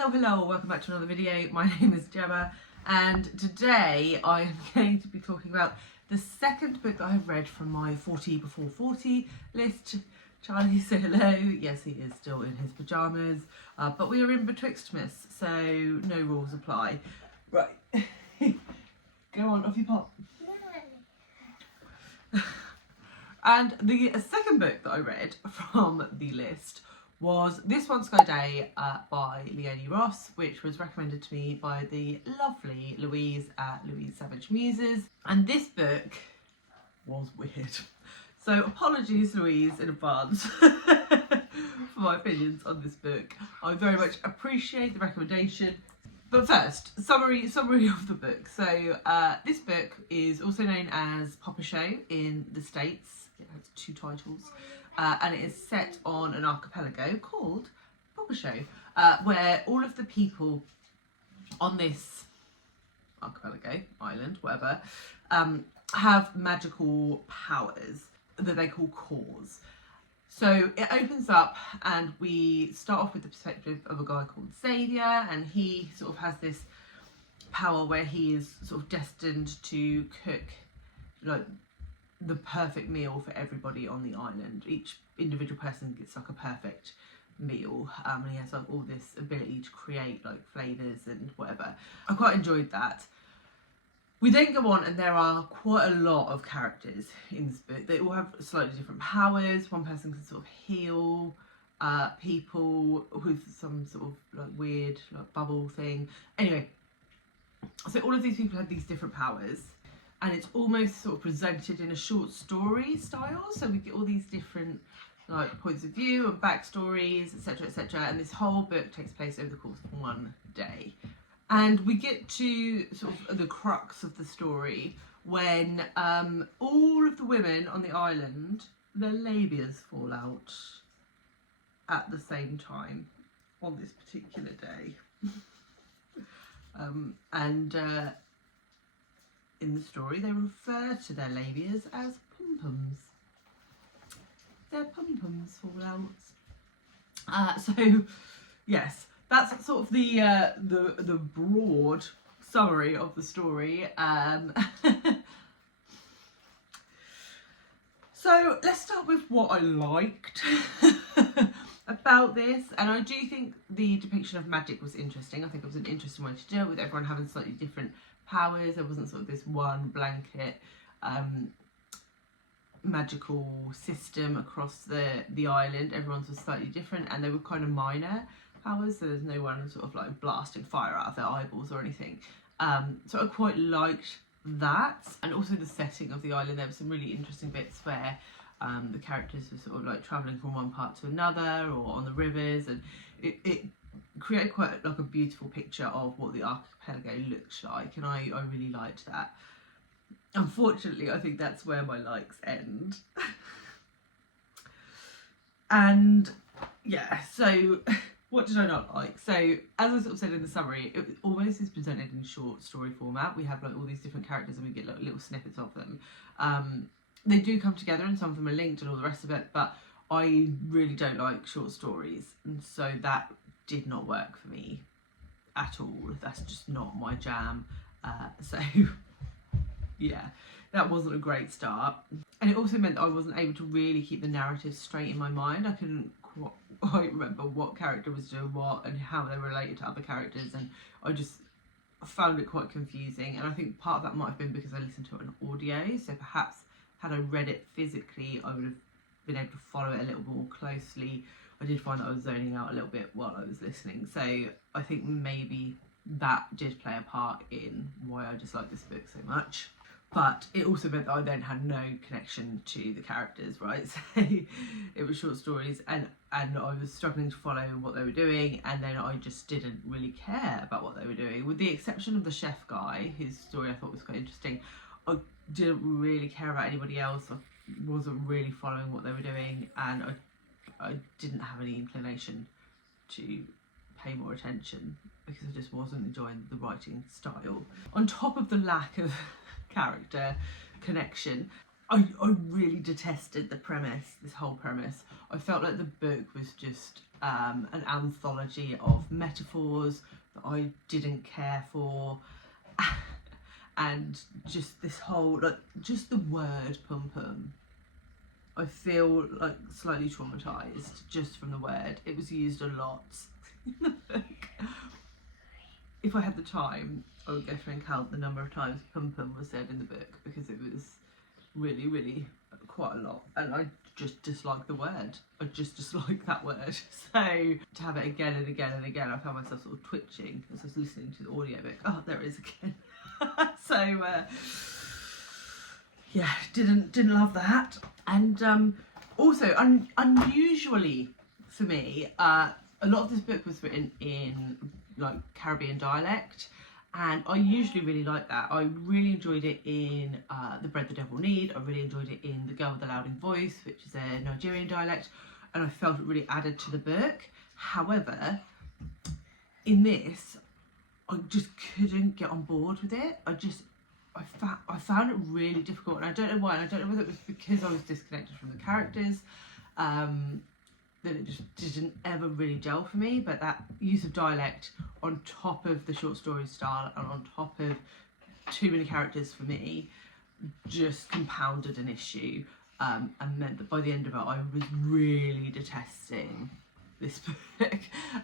Hello, welcome back to another video. My name is Gemma and today I am going to be talking about the second book that I've read from my 40 before 40 list. Charlie, say hello. Yes, he is still in his pyjamas, but we are in Betwixtmas, so no rules apply. Right, go on, off you pop. And the second book that I read from the list was This One Sky Day by Leonie Ross, which was recommended to me by the lovely Louise at Louise Savage Muses. And this book was weird. So apologies, Louise, in advance for my opinions on this book. I very much appreciate the recommendation. But first, summary of the book. So this book is also known as Papa Show in the States. It has two titles. And it is set on an archipelago called Papa Show, where all of the people on this archipelago, island, whatever, have magical powers that they call cores. So it opens up and we start off with the perspective of a guy called Xavier, and he sort of has this power where he is sort of destined to cook like the perfect meal for everybody on the island. Each individual person gets like a perfect meal, and he has like all this ability to create like flavours and whatever. I quite enjoyed that. We then go on and there are quite a lot of characters in this book. They all have slightly different powers. One person can sort of heal people with some sort of like weird like bubble thing. Anyway, so all of these people have these different powers, and it's almost sort of presented in a short story style. So we get all these different like points of view and backstories, etc., etc. And this whole book takes place over the course of one day. And we get to sort of the crux of the story when all of the women on the island, their labias fall out at the same time on this particular day. In the story, they refer to their labias as pom-poms. Their pom-poms fall out. So, yes, that's sort of the broad summary of the story. So let's start with what I liked about this. And I do think the depiction of magic was interesting. I think it was an interesting way to do it, with everyone having slightly different powers. There wasn't sort of this one blanket magical system across the island. Everyone's was slightly different, and they were kind of minor powers, so there's no one sort of like blasting fire out of their eyeballs or anything. So I quite liked that, and also the setting of the island. There were some really interesting bits where the characters were sort of like travelling from one part to another or on the rivers, and it created quite like a beautiful picture of what the archipelago looks like, and I really liked that. Unfortunately, I think that's where my likes end. And yeah, so what did I not like? So as I sort of said in the summary, it almost is presented in short story format. We have like all these different characters and we get like little snippets of them. They do come together and some of them are linked and all the rest of it, but I really don't like short stories, and so that did not work for me at all. That's just not my jam. So yeah, that wasn't a great start. And it also meant that I wasn't able to really keep the narrative straight in my mind. I couldn't quite remember what character was doing what and how they related to other characters, and I just found it quite confusing. And I think part of that might have been because I listened to it on audio, so perhaps had I read it physically I would have been able to follow it a little more closely. I did find that I was zoning out a little bit while I was listening, so I think maybe that did play a part in why I disliked this book so much. But it also meant that I then had no connection to the characters, right? So it was short stories, and I was struggling to follow what they were doing, and then I just didn't really care about what they were doing, with the exception of the chef guy, whose story I thought was quite interesting. I didn't really care about anybody else. I wasn't really following what they were doing, and I didn't have any inclination to pay more attention because I just wasn't enjoying the writing style. On top of the lack of character connection, I really detested the premise, this whole premise. I felt like the book was just an anthology of metaphors that I didn't care for, and just this whole, like, just the word pum pum. I feel like slightly traumatised just from the word. It was used a lot in the book. If I had the time, I would go through and count the number of times pum pum was said in the book, because it was really, really quite a lot, and I just dislike the word. I just dislike that word. So to have it again and again and again, I found myself sort of twitching as I was listening to the audiobook. Oh, there it is again. So yeah, didn't love that. And also unusually for me, a lot of this book was written in like Caribbean dialect, and I usually really like that. I really enjoyed it in The Bread the Devil Need. I really enjoyed it in The Girl with the Louding Voice, which is a Nigerian dialect, and I felt it really added to the book. However, in this, I just couldn't get on board with it. I found it really difficult, and I don't know why, and I don't know whether it was because I was disconnected from the characters, that it just didn't ever really gel for me. But that use of dialect on top of the short story style and on top of too many characters for me just compounded an issue, and meant that by the end of it I was really detesting this book,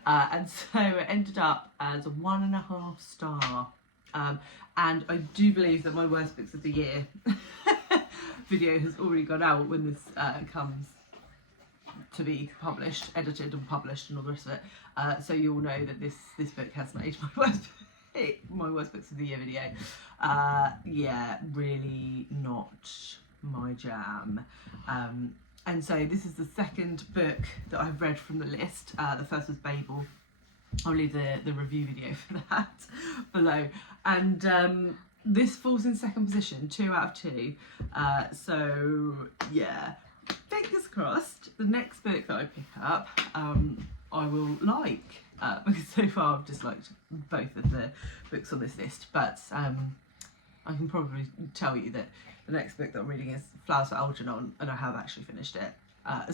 and so it ended up as a 1.5 star. And I do believe that my worst books of the year video has already gone out when this comes to be published, edited and published and all the rest of it. So you'll know that this book has made my worst books of the year video. Yeah, really not my jam. And so this is the second book that I've read from the list. The first was Babel. I'll leave the review video for that below. And this falls in second position, 2 out of 2. So yeah, fingers crossed the next book that I pick up I will like, because so far I've disliked both of the books on this list. But I can probably tell you that the next book that I'm reading is Flowers for Algernon, and I have actually finished it.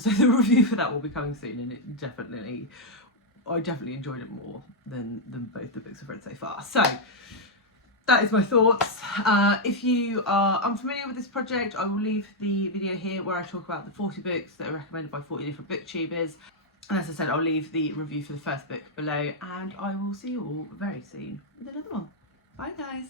So the review for that will be coming soon, and I definitely enjoyed it more than both the books I've read so far. So that is my thoughts. If you are unfamiliar with this project, I will leave the video here where I talk about the 40 books that are recommended by 40 different booktubers. And as I said, I'll leave the review for the first book below, and I will see you all very soon with another one. Bye guys.